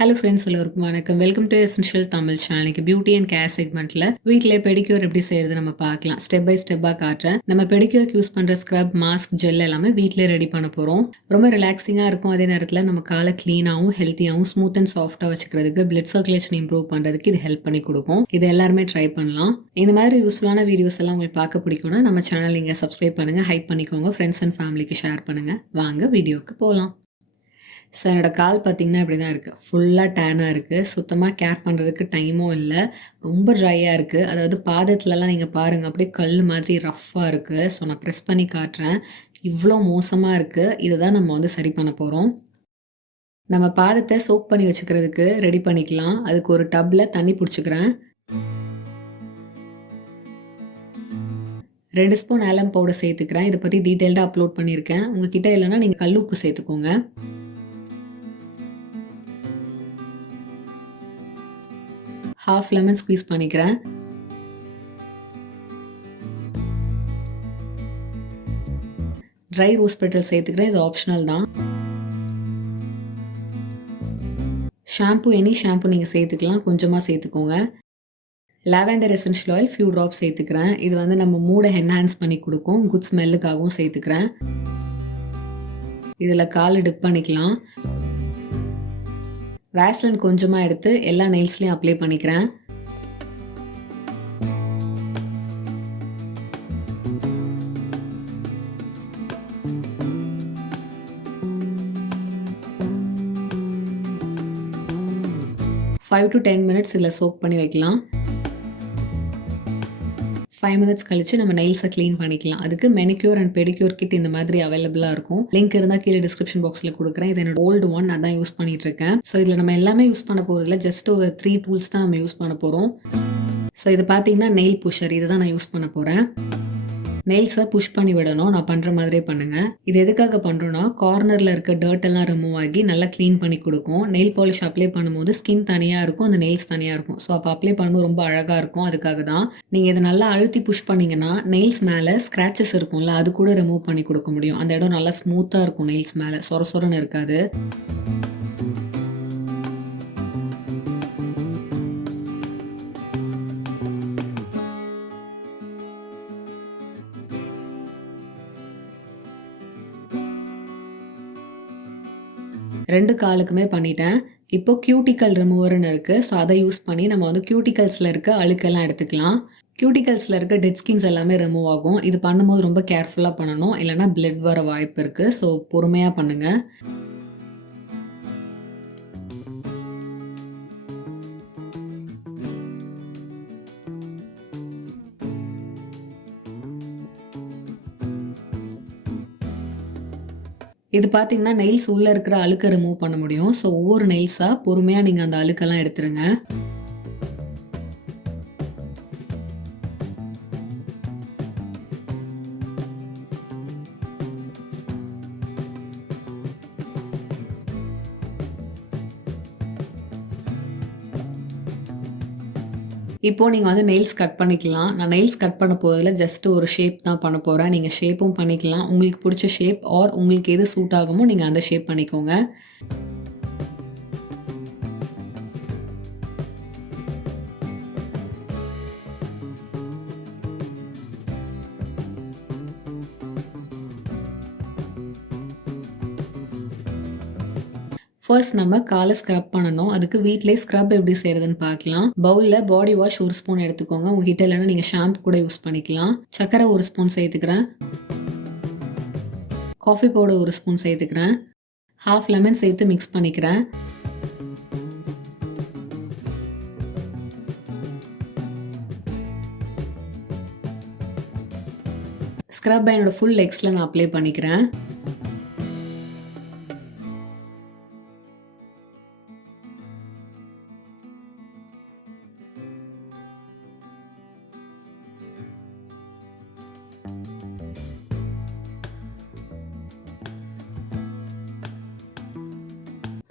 Hello friends, எல்லோருக்கும் வணக்கம். Welcome to essential Tamil சேனலுக்கு பியூட்டி அண்ட் கேர் செக்மெண்ட்ல வீட்டிலே பெடிக்யூர் எப்படி செய்யறது நம்ம பார்க்கலாம். ஸ்டெப் பை ஸ்டெப்பாக காட்டுறேன். நம்ம பெடிக்யூருக்கு யூஸ் பண்ற ஸ்க்ரப், மாஸ்க், ஜெல் எல்லாமே வீட்டிலே ரெடி பண்ண போறோம். ரொம்ப ரிலாக்ஸிங்காக இருக்கும். அதே நேரத்தில் நம்ம காலை கிளீனாகவும் ஹெல்த்தியாகவும் ஸ்மூத் அண்ட் சாஃப்டாக வச்சுக்கிறதுக்கு, பிளட் சர்க்குலேஷன் இம்ப்ரூவ் பண்ணுறதுக்கு இது ஹெல்ப் பண்ணி கொடுக்கும். இது எல்லாருமே ட்ரை பண்ணலாம். இந்த மாதிரி யூஸ்ஃபுல்லான வீடியோஸ் எல்லாம் உங்களுக்கு பார்க்க பிடிக்கும்னா நம்ம சேனல் நீங்கள் சப்ஸ்கிரைப் பண்ணுங்க, ஹைப் பண்ணிக்கோங்க, ஃப்ரெண்ட்ஸ் அண்ட் ஃபேமிலிக்கு ஷேர் பண்ணுங்க. வாங்க வீடியோக்கு போகலாம். ஸோ என்னோடய கால் பார்த்திங்கன்னா இப்படி தான் இருக்குது. ஃபுல்லாக டேனாக இருக்குது. சுத்தமாக கேர் பண்ணுறதுக்கு டைமும் இல்லை. ரொம்ப ட்ரையாக இருக்குது. அதாவது பாதத்துலலாம் நீங்கள் பாருங்கள், அப்படியே கல் மாதிரி ரஃப்பாக இருக்குது. ஸோ நான் ப்ரெஸ் பண்ணி காட்டுறேன். இவ்வளோ மோசமாக இருக்குது. இதை தான் நம்ம வந்து சரி பண்ண போகிறோம். நம்ம பாதத்தை சோக் பண்ணி வச்சுக்கிறதுக்கு ரெடி பண்ணிக்கலாம். அதுக்கு ஒரு டப்பில் தண்ணி பிடிச்சிக்கிறேன். 2 ஸ்பூன் ஆலம் பவுடர் சேர்த்துக்கிறேன். இதை பற்றி டீட்டெயில்டாக அப்லோட் பண்ணியிருக்கேன். உங்ககிட்ட இல்லைன்னா நீங்கள் கல்லுப்பு சேர்த்துக்கோங்க. 1/2 லெமன் ஸ்குவீஸ் பண்ணிக்கிறேன். ட்ரை ரோஸ் பெட்டல் சேர்த்துக்கிறேன். இது ஆப்ஷனல் தான். ஷாம்பு, எனி ஷாம்பு நீங்கள் சேர்த்துக்கலாம், கொஞ்சமாக சேர்த்துக்கோங்க. Lavender essential oil few drops சேர்த்துக்கிறேன். இது வந்து நம்ம மூடை என்ஹான்ஸ் பண்ணி கொடுக்கும். குட் ஸ்மெல்லுக்காகவும் சேர்த்துக்கிறேன். இதில் கால் டிப் பண்ணிக்கலாம். வேஸ்லின் கொஞ்சமாக எடுத்து எல்லா நெயில்ஸ்லையும் அப்ளை பண்ணிக்கிறேன். ஃபைவ் டு 10 மினிட்ஸ் இதில் சோக் பண்ணி வைக்கலாம். 5 மினிட்ஸ் கழிச்சு நம்ம நெயில்ஸை க்ளீன் பண்ணிக்கலாம். அதுக்கு மெனிக்யூர் அண்ட் பெடிக்யூர் கிட் இந்த மாதிரி அவைலபிளாக இருக்கும். லிங்க் இருந்தால் கீழே டிஸ்கிரிப்ஷன் பாக்ஸில் கொடுக்குறேன். இது என்னோட ஓல்டு ஒன், அதான் யூஸ் பண்ணிட்டு இருக்கேன். ஸோ இதில் நம்ம எல்லாமே யூஸ் பண்ண போகிறதில்ல, ஜஸ்ட் ஒரு 3 டூல்ஸ் தான் நம்ம யூஸ் பண்ண போகிறோம். ஸோ இது பார்த்தீங்கன்னா நெயில் புஷர், இதை தான் நான் யூஸ் பண்ண போகிறேன். நெயில்ஸை புஷ் பண்ணி விடணும். நான் பண்ணுற மாதிரியே பண்ணுங்கள். இது எதுக்காக பண்ணுறோன்னா, கார்னரில் இருக்க டர்ட் எல்லாம் ரிமூவ் ஆகி நல்லா க்ளீன் பண்ணி கொடுக்கும். நெயில் பாலிஷ் அப்ளை பண்ணும்போது ஸ்கின் தனியாக இருக்கும், அந்த நெயில்ஸ் தனியாக இருக்கும். ஸோ அப்போ அப்ளை பண்ணும்போது ரொம்ப அழகாக இருக்கும். அதுக்காக தான். நீங்கள் இதை நல்லா அழுத்தி புஷ் பண்ணிங்கன்னா நெயில்ஸ் மேலே ஸ்க்ராச்சஸ் இருக்கும்ல, அது கூட ரிமூவ் பண்ணி கொடுக்க முடியும். அந்த இடம் நல்லா ஸ்மூத்தாக இருக்கும். நெயில்ஸ் மேலே சொர சொரன்னு இருக்காது. ரெண்டு காலுக்குமே பண்ணிட்டேன். இப்போ கியூட்டிக்கல் ரிமூவர்னு இருக்குது. ஸோ அதை யூஸ் பண்ணி நம்ம வந்து கியூட்டிக்கல்ஸில் இருக்க அழுக்கெல்லாம் எடுத்துக்கலாம். கியூட்டிக்கல்ஸில் இருக்க டெட் ஸ்கின்ஸ் எல்லாமே ரிமூவ் ஆகும். இது பண்ணும்போது ரொம்ப கேர்ஃபுல்லாக பண்ணணும், இல்லைனா பிளட் வர வாய்ப்பு இருக்குது. ஸோ பொறுமையாக பண்ணுங்கள். இது பார்த்தீங்கன்னா நெயில்ஸ் உள்ளே இருக்கிற அழுக்கை ரிமூவ் பண்ண முடியும். ஸோ ஒவ்வொரு நெயில்ஸாக பொறுமையாக நீங்கள் அந்த அழுக்கெல்லாம் எடுத்துருங்க. இப்போது நீங்கள் வந்து நெயில்ஸ் கட் பண்ணிக்கலாம். நான் நெயில்ஸ் கட் பண்ண போகிறதில் ஜஸ்ட் ஒரு ஷேப் தான் பண்ண போகிறேன். நீங்கள் ஷேப்பும் பண்ணிக்கலாம். உங்களுக்கு பிடிச்ச ஷேப் ஆர் உங்களுக்கு எது சூட் ஆகுமோ நீங்கள் அந்த ஷேப் பண்ணிக்கோங்க. ஃபர்ஸ்ட் நம்ம காலை ஸ்க்ரப் பண்ணணும். அதுக்கு வீட்டிலே ஸ்க்ரப் எப்படி செய்கிறதுன்னு பார்க்கலாம். பவுலில் பாடி வாஷ் 1 ஸ்பூன் எடுத்துக்கோங்க. உங்ககிட்ட இல்லைன்னா நீங்கள் ஷாம்பு கூட யூஸ் பண்ணிக்கலாம். சக்கரை 1 ஸ்பூன் சேர்த்துக்கிறேன். காஃபி பவுடர் 1 ஸ்பூன் சேர்த்துக்கிறேன். 1/2 லெமன் சேர்த்து மிக்ஸ் பண்ணிக்கிறேன். ஸ்க்ரப் என்னோட ஃபுல் லெக்ஸில் நான் அப்ளை பண்ணிக்கிறேன்.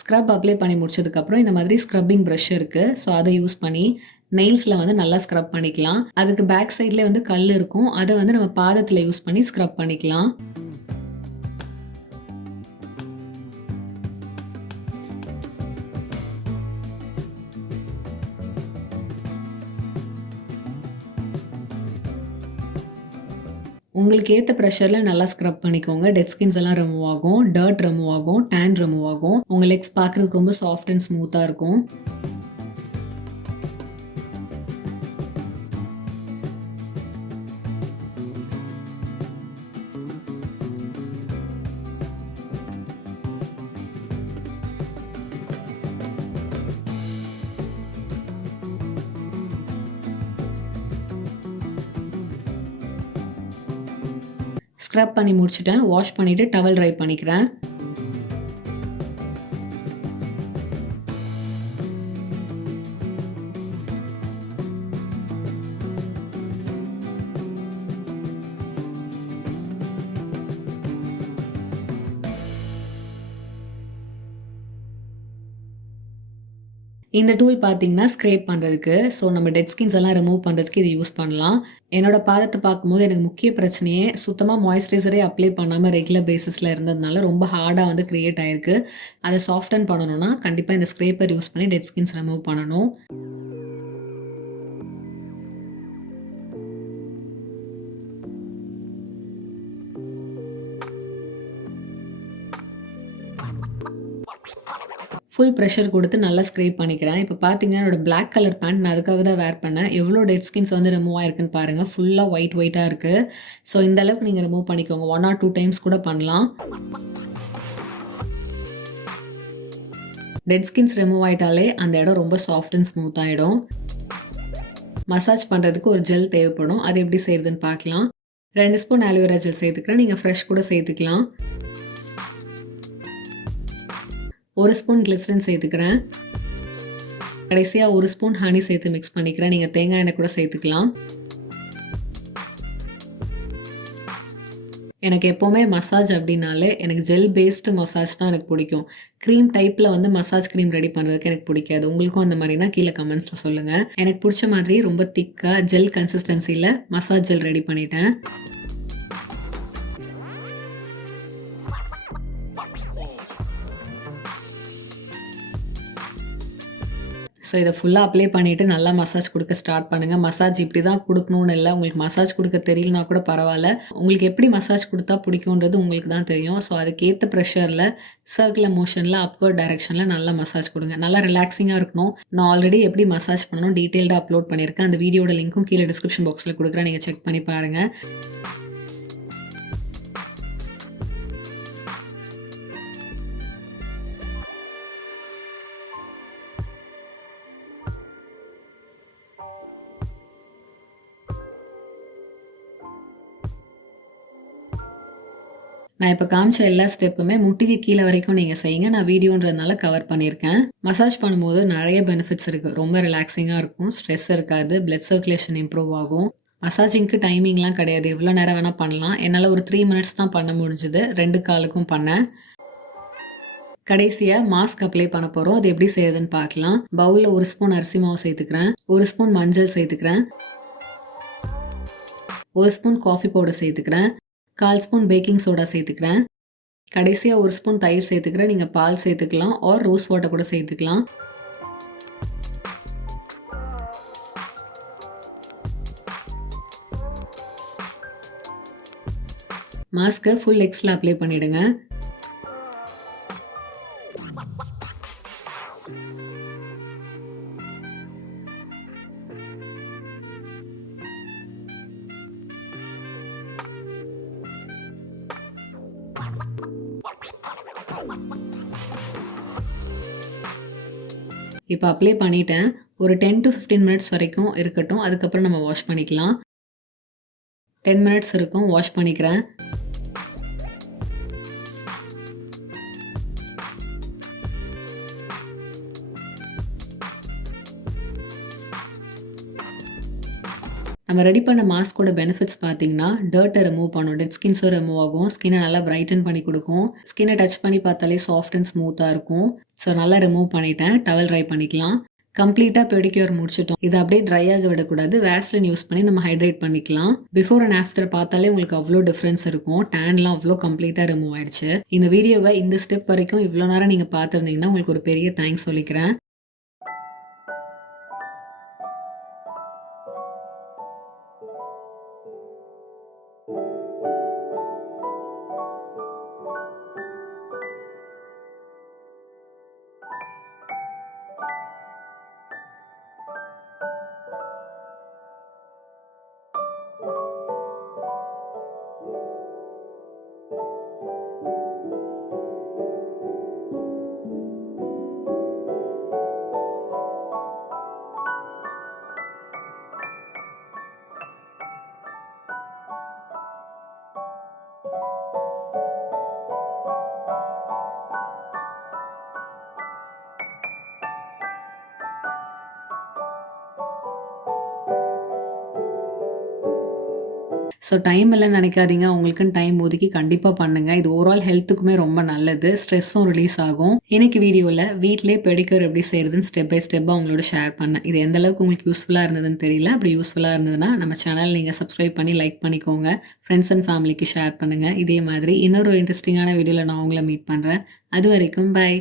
ஸ்க்ரப் அப்ளை பண்ணி முடிச்சதுக்கப்புறம் இந்த மாதிரி ஸ்க்ரப்பிங் ப்ரஷ் இருக்குது. ஸோ அதை யூஸ் பண்ணி நெயில்ஸில் வந்து நல்லா ஸ்க்ரப் பண்ணிக்கலாம். அதுக்கு பேக் சைட்லேயே வந்து கல் இருக்கும். அதை வந்து நம்ம பாதத்தில் யூஸ் பண்ணி ஸ்க்ரப் பண்ணிக்கலாம். உங்களுக்கு ஏத்த ப்ரெஷர்ல நல்லா ஸ்க்ரப் பண்ணிக்கோங்க. டெட் ஸ்கின்ஸ் எல்லாம் ரிமூவ் ஆகும். டர்ட் ரிமூவ் ஆகும். டேன் ரிமூவ் ஆகும். உங்க லெக்ஸ் பார்க்கறதுக்கு ரொம்ப சாஃப்ட் அண்ட் ஸ்மூத்தா இருக்கும். ஸ்க்ரப் பண்ணி முடிச்சுட்டேன். வாஷ் பண்ணிட்டு டவல் ட்ரை பண்ணிக்கிறேன். இந்த டூல் பார்த்தீங்கன்னா, ஸ்க்ரேப் பண்றதுக்கு. ஸோ நம்ம டெட் ஸ்கின்ஸ் எல்லாம் ரிமூவ் பண்றதுக்கு இத யூஸ் பண்ணலாம். என்னோட பாதத்த பார்க்கும்போது எனக்கு முக்கிய பிரச்சனையே சுத்தமா மாய்ஸ்சரைசரே அப்ளை பண்ணாம ரெகுலர் பேசிஸ்ல இருந்ததுனால ரொம்ப ஹார்டா வந்து கிரியேட் ஆயிருக்கு. அத சாஃப்டன் பண்ணணும்னா, கண்டிப்பா இந்த ஸ்க்ரேப்பர் யூஸ் பண்ணி டெட் ஸ்கின்ஸ் ரிமூவ் பண்ணணும். ஃபுல் ப்ரெஷர் குடுத்து நல்லா ஸ்க்ரேப் பண்ணிக்கிறேன். இப்ப பார்த்தீங்கன்னா, என்னோட பிளாக் கலர் பேண்ட் நான் அதுக்காக தான் வேர் பண்ணேன். எவ்ளோ டெட் ஸ்கின்ஸ் வந்து ரிமூவ் ஆயிருக்குன்னு பாருங்க. ஃபுல்லா ஒயிட்டா இருக்கு. ஸோ இந்த அளவுக்கு நீங்க ரிமூவ் பண்ணிக்கோங்க. 1 ஆர் 2 டைம்ஸ் கூட பண்ணலாம். டெட் ஸ்கின்ஸ் ரிமூவ் ஆயிட்டாலே அந்த இடம் ரொம்ப சாஃப்ட் அண்ட் ஸ்மூத் ஆயிடும். மசாஜ் பண்றதுக்கு ஒரு ஜெல் தேவைப்படும். அது எப்படி செய்றதுன்னு பார்க்கலாம். 2 ஸ்பூன் ஆலோவேரா ஜெல் சேர்த்துக்கிறேன். நீங்க ஃப்ரெஷ் கூட சேர்த்துக்கலாம். 1 ஸ்பூன் கிளிசரின் சேர்த்துக்கிறேன். கடைசியா 1 ஸ்பூன் ஹனி சேர்த்து மிக்ஸ் பண்ணிக்கிறேன். நீங்க தேங்காய் எண்ணெய் கூட சேர்த்துக்கலாம். எனக்கு எப்பவுமே மசாஜ் அப்படின்னாலே எனக்கு ஜெல் பேஸ்டு மசாஜ் தான் எனக்கு பிடிக்கும். க்ரீம் டைப்ல வந்து மசாஜ் க்ரீம் ரெடி பண்றதுக்கு எனக்கு பிடிக்காது. உங்களுக்கும் அந்த மாதிரினா கீழே கமெண்ட்ஸ்ல சொல்லுங்க. எனக்கு பிடிச்ச மாதிரி ரொம்ப திக்கா ஜெல் கன்சிஸ்டன்சில மசாஜ் ஜெல் ரெடி பண்ணிட்டேன். ஸோ இத ஃபுல்லா அப்ளை பண்ணிட்டு நல்லா மசாஜ் குடுக்க ஸ்டார்ட் பண்ணுங்க. மசாஜ் இப்படி தான் குடுக்கணும்னு இல்ல. உங்களுக்கு மசாஜ் குடுக்க தெரியலனா கூட பரவால்ல. உங்களுக்கு எப்படி மசாஜ் குடுத்தா பிடிக்கும்ன்றது உங்களுக்கு தான் தெரியும். ஸோ அதுக்கேத்த ப்ரெஷர்ல சர்க்குலர் மோஷன்ல அப்வர்ட் டைரக்ஷன்ல நல்லா மசாஜ் குடுங்க. நல்லா ரிலாக்ஸிங்கா இருக்கணும். நான் ஆல்ரெடி எப்படி மசாஜ் பண்ணணும் டீட்டெயில்டா அப்லோட் பண்ணியிருக்கேன். அந்த வீடியோட லிங்க்கும் கீழ டிஸ்கிரிப்ஷன் பாக்ஸ்ல குடுக்குறேன். நீங்க செக் பண்ணி பாருங்க. நான் இப்ப காமிச்ச எல்லா ஸ்டெப்புமே முட்டிக்கு கீழ வரைக்கும் நீங்க செய்யுங்க. நான் வீடியோன்றதுனால கவர் பண்ணியிருக்கேன். மசாஜ் பண்ணும்போது நெறைய பெனிஃபிட்ஸ் இருக்கு. ரொம்ப ரிலாக்ஸிங்கா இருக்கும். ஸ்ட்ரெஸ் இருக்காது. பிளட் சர்க்குலேஷன் இம்ப்ரூவ் ஆகும். மசாஜிங்க்கு டைமிங்லாம் கிடையாது. எவ்வளோ நேரம் வேணா பண்ணலாம். என்னால ஒரு 3 மினிட்ஸ் தான் பண்ண முடிஞ்சது. 2 காலுக்கும் பண்ணேன். கடைசியா மாஸ்க் அப்ளை பண்ண போறோம். அது எப்படி செய்றதுன்னு பார்க்கலாம். பவுல்ல 1 ஸ்பூன் அரிசி மாவு சேர்த்துக்கிறேன். 1 ஸ்பூன் மஞ்சள் சேர்த்துக்கிறேன். 1 ஸ்பூன் காஃபி பவுடர் சேர்த்துக்கிறேன். 1/4 ஸ்பூன் பேக்கிங் சோடா சேர்த்துக்கிறேன். கடைசியா 1 ஸ்பூன் தயிர் சேர்த்துக்கிறேன். நீங்க பால் சேர்த்துக்கலாம் ஆர் ரோஸ் வாட்டர் கூட சேர்த்துக்கலாம். மாஸ்க்க ஃபுல் லெக்ஸ்ல அப்ளை பண்ணிடுங்க. இப்ப அப்ளை பண்ணிட்டேன். ஒரு 10 to 15 மினிட்ஸ் வரைக்கும் இருக்கட்டும். அதுக்கப்புறம் நம்ம வாஷ் பண்ணிக்கலாம். 10 மினிட்ஸ் இருக்கும். வாஷ் பண்ணிக்கிறேன். நம்ம ரெடி பண்ண மாஸ்கோட பெனிஃபிட்ஸ் பார்த்தீங்கன்னா, டர்ட்ட ரிமூவ் பண்ணும். டெட் ஸ்கின்ஸும் ரிமூவ் ஆகும். ஸ்கின்ன நல்லா பிரைட்டன் பண்ணி குடுக்கும். ஸ்கின்ன டச் பண்ணி பார்த்தாலே சாஃப்ட் அண்ட் ஸ்மூத்தா இருக்கும். ஸோ நல்லா ரிமூவ் பண்ணிட்டேன். டவல் ட்ரை பண்ணிக்கலாம். கம்ப்ளீட்டா பெடிக்யூர் முடிச்சுட்டோம். இத அப்படியே ட்ரை ஆக விடக்கூடாது. வேஸ்லின் யூஸ் பண்ணி நம்ம ஹைட்ரேட் பண்ணிக்கலாம். பிஃபோர் அண்ட் ஆஃப்டர் பார்த்தாலே உங்களுக்கு அவ்ளோ டிஃபரன்ஸ் இருக்கும். டேன்லாம் அவ்ளோ கம்ப்ளீட்டா ரிமூவ் ஆயிடுச்சு. இந்த வீடியோவ இந்த ஸ்டெப் வரைக்கும் இவ்ளோ நேரம் நீங்க பார்த்திருந்தீங்கன்னா, உங்களுக்கு ஒரு பெரிய தேங்க்ஸ் சொல்லிக்கிறேன். ஸோ டைம் இல்லைன்னு நினைக்காதீங்க. உங்களுக்குன்னு டைம் ஒதுக்கி கண்டிப்பா பண்ணுங்க. இது ஓவரால் ஹெல்த்துக்குமே ரொம்ப நல்லது. ஸ்ட்ரெஸ்ஸும் ரிலீஸ் ஆகும். இன்னைக்கு வீடியோல வீட்லயே பெடிக்யூர் எப்படி செய்றதுன்னு ஸ்டெப் பை ஸ்டெப்பா உங்களோட ஷேர் பண்ணேன். இது எந்த அளவுக்கு உங்களுக்கு யூஸ்ஃபுல்லா இருந்ததுன்னு தெரியல. அப்படி யூஸ்ஃபுல்லா இருந்ததுன்னா நம்ம சேனல் நீங்க சப்ஸ்கிரைப் பண்ணி லைக் பண்ணிக்கோங்க. ஃப்ரெண்ட்ஸ் அண்ட் ஃபேமிலிக்கு ஷேர் பண்ணுங்க. இதே மாதிரி இன்னொரு இன்ட்ரெஸ்டிங்கான வீடியோல நான் உங்கள மீட் பண்றேன். அதுவரைக்கும் பை.